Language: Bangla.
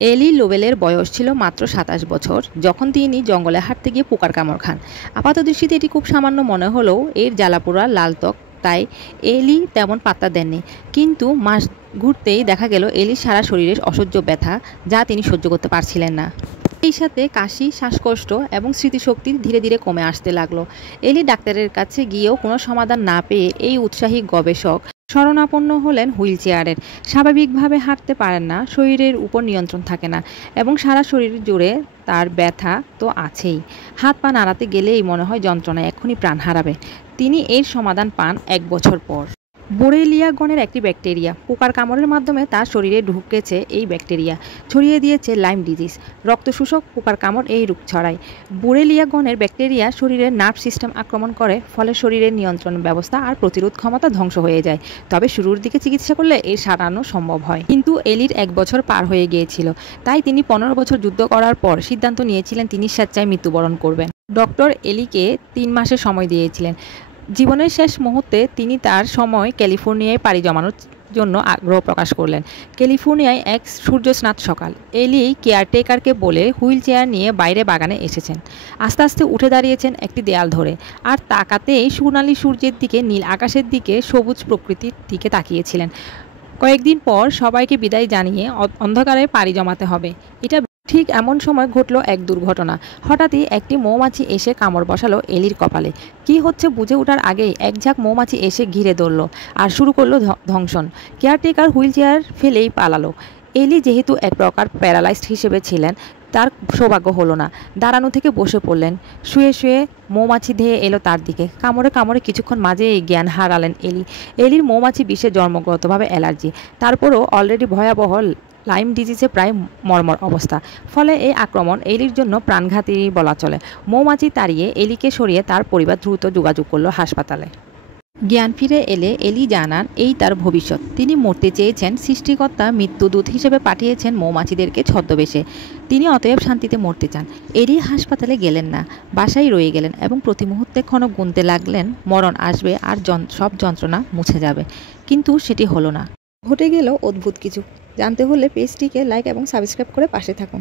এলি লোবেলের বয়স ছিল মাত্র ২৭ বছর যখন তিনি জঙ্গলে হাঁটতে গিয়ে পোকার কামড় খান। আপাতদৃষ্টিতে এটি খুব সামান্য মনে হলেও এর জ্বালাপোড়া লাল ত্বক তাই এলি তেমন পাত্তা দেননি। কিন্তু মাস ঘুরতেই দেখা গেল এলির সারা শরীরে অসহ্য ব্যথা, যা তিনি সহ্য করতে পারছিলেন না। এই সাথে কাশি, শ্বাসকষ্ট এবং স্মৃতিশক্তি ধীরে ধীরে কমে আসতে লাগলো। এলি ডাক্তারের কাছে গিয়েও কোনো সমাধান না পেয়ে এই উৎসাহী গবেষক শরণাপন্ন হলেন হুইল চেয়ারের। স্বাভাবিকভাবে হাঁটতে পারেন না, শরীরের উপর নিয়ন্ত্রণ থাকে না এবং সারা শরীর জুড়ে তার ব্যথা তো আছেই। হাত পা নাড়াতে গেলেই মনে হয় যন্ত্রণায় এক্ষুনি প্রাণ হারাবে। তিনি এর সমাধান পান ১ বছর পর। বোরেলিয়া গণের একটি ব্যাকটেরিয়া পোকার কামড়ের মাধ্যমে তার শরীরে ঢুকেছে। এই ব্যাকটেরিয়া ছড়িয়ে দিয়েছে লাইম ডিজিজ। রক্তশোষক পোকার কামড় এই রোগ ছড়ায়। বোরেলিয়া গণের ব্যাকটেরিয়া শরীরের নার্ভ সিস্টেম আক্রমণ করে, ফলে শরীরের নিয়ন্ত্রণ ব্যবস্থা আর প্রতিরোধ ক্ষমতা ধ্বংস হয়ে যায়। তবে শুরুর দিকে চিকিৎসা করলে এর সারানো সম্ভব হয়। কিন্তু এলির ১ বছর পার হয়ে গিয়েছিল, তাই তিনি ১৫ বছর যুদ্ধ করার পর সিদ্ধান্ত নিয়েছিলেন তিনি স্বেচ্ছায় মৃত্যুবরণ করবেন। ডক্টর এলিকে ৩ মাসের সময় দিয়েছিলেন। জীবনের শেষ মুহূর্তে তিনি তার সময় ক্যালিফোর্নিয়ায় পাড়ি জমানোর জন্য আগ্রহ প্রকাশ করলেন। ক্যালিফোর্নিয়ায় এক সূর্যস্নাত সকাল এলি কেয়ারটেকারকে বলে হুইল চেয়ার নিয়ে বাইরে বাগানে এসেছেন। আস্তে আস্তে উঠে দাঁড়িয়েছেন একটি দেয়াল ধরে, আর তাকাতেই সোনালি সূর্যের দিকে, নীল আকাশের দিকে, সবুজ প্রকৃতির দিকে তাকিয়েছিলেন। কয়েকদিন পর সবাইকে বিদায় জানিয়ে অন্ধকারে পাড়ি জমাতে হবে। এটা ঠিক এমন সময় ঘটল এক দুর্ঘটনা। হঠাৎই একটি মৌমাছি এসে কামড় বসালো এলির কপালে। কি হচ্ছে বুঝে ওঠার আগেই এক ঝাঁক মৌমাছি এসে ঘিরে ধরল আর শুরু করলো ধ্বংসন। কেয়ারটেকার হুইল চেয়ার ফেলেই পালালো। এলি যেহেতু এক প্রকার প্যারালাইজড হিসেবে ছিলেন, তার সৌভাগ্য হলো না। দাঁড়ানো থেকে বসে পড়লেন। শুয়ে শুয়ে মৌমাছি ধেয়ে এলো তার দিকে। কামড়ে কামড়ে কিছুক্ষণ মাঝেই জ্ঞান হারালেন এলি। এলির মৌমাছি বিষে জন্মগতভাবে অ্যালার্জি, তারপরও অলরেডি ভয়াবহ লাইম ডিজিজে প্রায় মর্মর অবস্থা। ফলে এই আক্রমণ এলির জন্য প্রাণঘাতী বলা চলে। মৌমাছি তাড়িয়ে এলিকে সরিয়ে তার পরিবার দ্রুত যোগাযোগ করলো হাসপাতালে। জ্ঞান ফিরে এলে এলি জানান এই তার ভবিষ্যৎ। তিনি মরতে চেয়েছেন, সৃষ্টিকর্তা মৃত্যুদূত হিসেবে পাঠিয়েছেন মৌমাছিদেরকে ছদ্মবেশে। তিনি অতএব শান্তিতে মরতে চান। এলি হাসপাতালে গেলেন না, বাসায় রয়ে গেলেন এবং প্রতি মুহূর্তে ক্ষণ গুনতে লাগলেন মরণ আসবে আর সব যন্ত্রণা মুছে যাবে। কিন্তু সেটি হলো না। ঘটে গেল অদ্ভুত কিছু। জানতে হলে পেজটিকে লাইক এবং সাবস্ক্রাইব করে পাশে থাকুন।